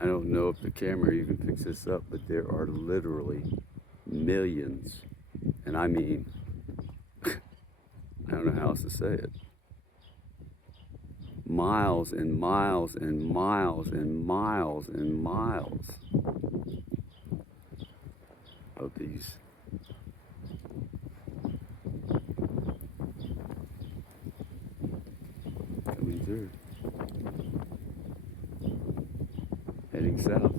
I don't know if the camera even picks this up, but there are literally millions, and I mean, I don't know how else to say it, miles and miles and miles and miles and miles of these coming through, heading south.